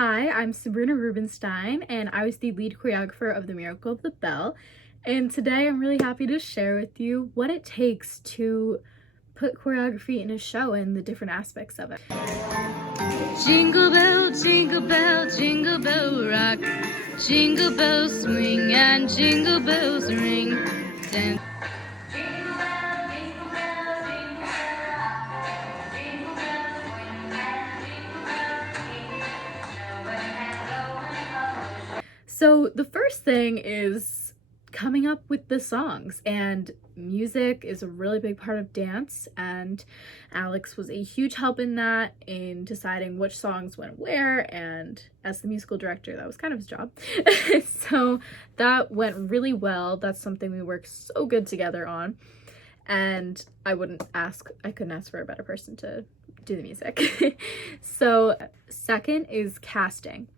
Hi, I'm Sabrina Rubenstein, and I was the lead choreographer of The Miracle of the Bell. And today I'm really happy to share with you what it takes to put choreography in a show and the different aspects of it. Jingle bell, jingle bell rock. Jingle bells swing and jingle bells ring. Dance. So the first thing is coming up with the songs, and music is a really big part of dance, and Alex was a huge help in that, in deciding which songs went where, and as the musical director, that was kind of his job. So that went really well. That's something we worked so good together on, and I couldn't ask for a better person to do the music. So second is casting.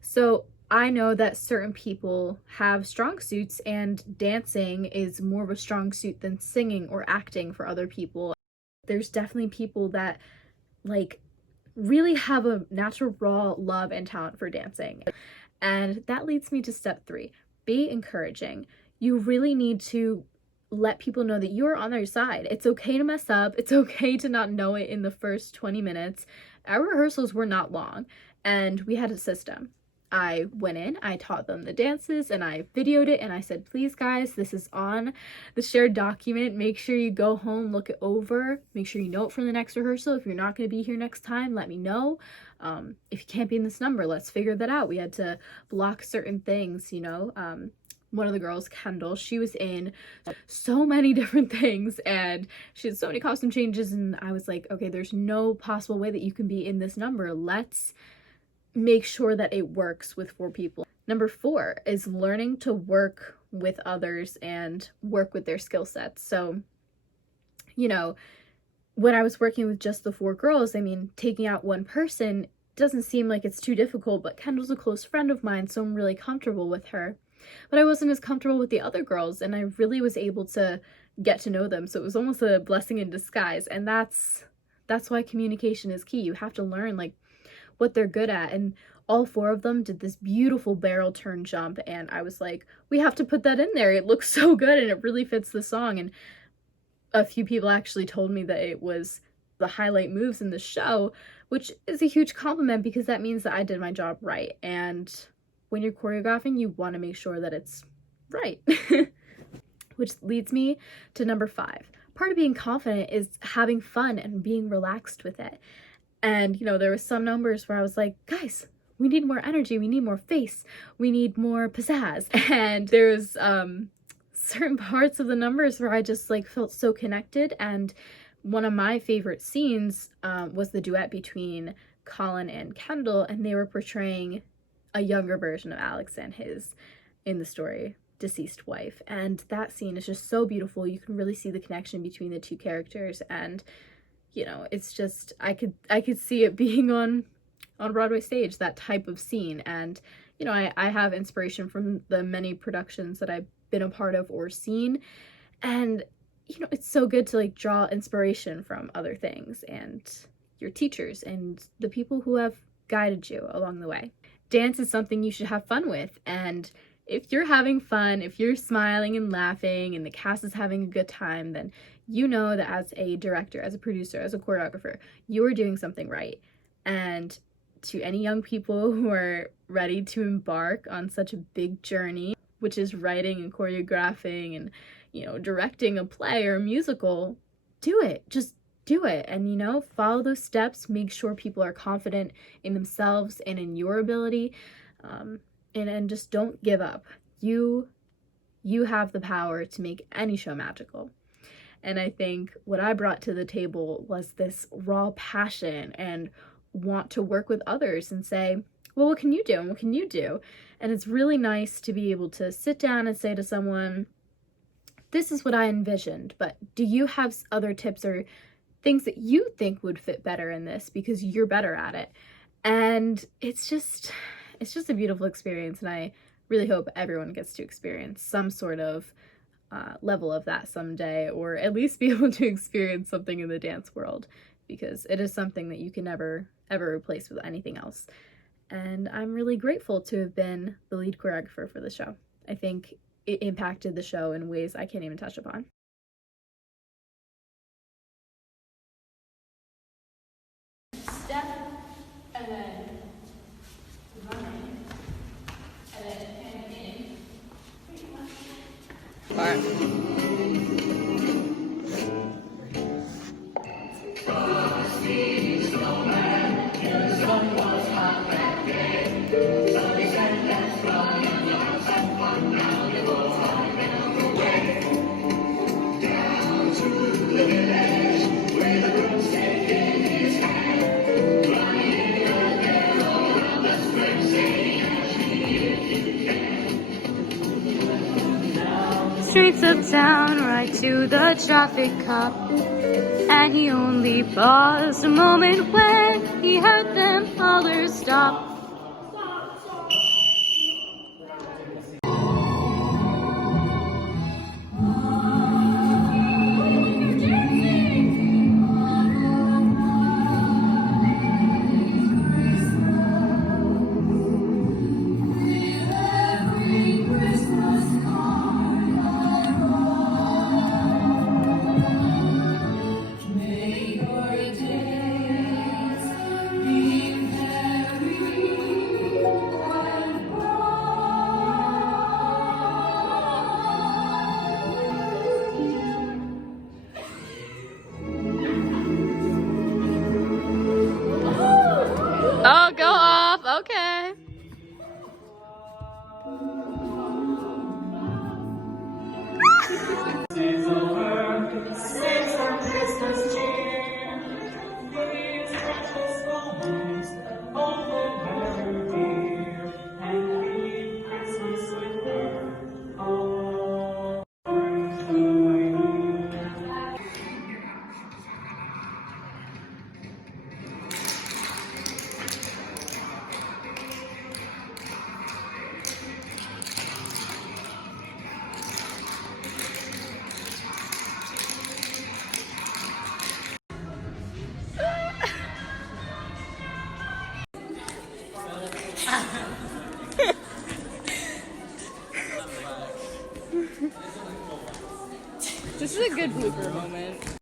So I know that certain people have strong suits, and dancing is more of a strong suit than singing or acting for other people. There's definitely people that really have a natural raw love and talent for dancing. And that leads me to step 3. Be encouraging. You really need to let people know that you're on their side. It's okay to mess up. It's okay to not know it in the first 20 minutes. Our rehearsals were not long, and we had a system. I went in, I taught them the dances, and I videoed it, and I said, please guys, this is on the shared document. Make sure you go home, look it over, make sure you know it from the next rehearsal. If you're not going to be here next time, let me know. If you can't be in this number, let's figure that out. We had to block certain things, one of the girls, Kendall, she was in so many different things, and she had so many costume changes, and I was like, okay, there's no possible way that you can be in this number. Let's make sure that it works with 4 people. Number 4 is learning to work with others and work with their skill sets. So, when I was working with just the 4 girls, taking out one person doesn't seem like it's too difficult, but Kendall's a close friend of mine, so I'm really comfortable with her. But I wasn't as comfortable with the other girls, and I really was able to get to know them, so it was almost a blessing in disguise. And that's why communication is key. You have to learn what they're good at, and all 4 of them did this beautiful barrel turn jump, and I was like, we have to put that in there. It looks so good, and it really fits the song. And a few people actually told me that it was the highlight moves in the show, which is a huge compliment, because that means that I did my job right. And when you're choreographing, you want to make sure that it's right. Which leads me to number 5. Part of being confident is having fun and being relaxed with it. And, there were some numbers where I was like, guys, we need more energy, we need more face, we need more pizzazz. And there's certain parts of the numbers where I just felt so connected. And one of my favorite scenes was the duet between Colin and Kendall, and they were portraying a younger version of Alex and his, in the story, deceased wife. And that scene is just so beautiful. You can really see the connection between the 2 characters, and it's just, I could see it being on a Broadway stage, that type of scene. And, I have inspiration from the many productions that I've been a part of or seen. And, it's so good to draw inspiration from other things and your teachers and the people who have guided you along the way. Dance is something you should have fun with. And if you're having fun, if you're smiling and laughing and the cast is having a good time, then you know that as a director, as a producer, as a choreographer, you are doing something right. And to any young people who are ready to embark on such a big journey, which is writing and choreographing and, directing a play or a musical, do it. Just do it. And, follow those steps. Make sure people are confident in themselves and in your ability. And just don't give up. You have the power to make any show magical. And I think what I brought to the table was this raw passion and want to work with others and say, well, what can you do? And what can you do? And it's really nice to be able to sit down and say to someone, this is what I envisioned, but do you have other tips or things that you think would fit better in this because you're better at it? And it's just a beautiful experience, and I really hope everyone gets to experience some sort of level of that someday, or at least be able to experience something in the dance world, because it is something that you can never ever replace with anything else. and I'm really grateful to have been the lead choreographer for the show. I think it impacted the show in ways I can't even touch upon. Step, and then running, and then in. Streets of town, right to the traffic cop. And he only paused a moment when he heard them holler stop. Oh, go off. Okay. This is a good blooper moment.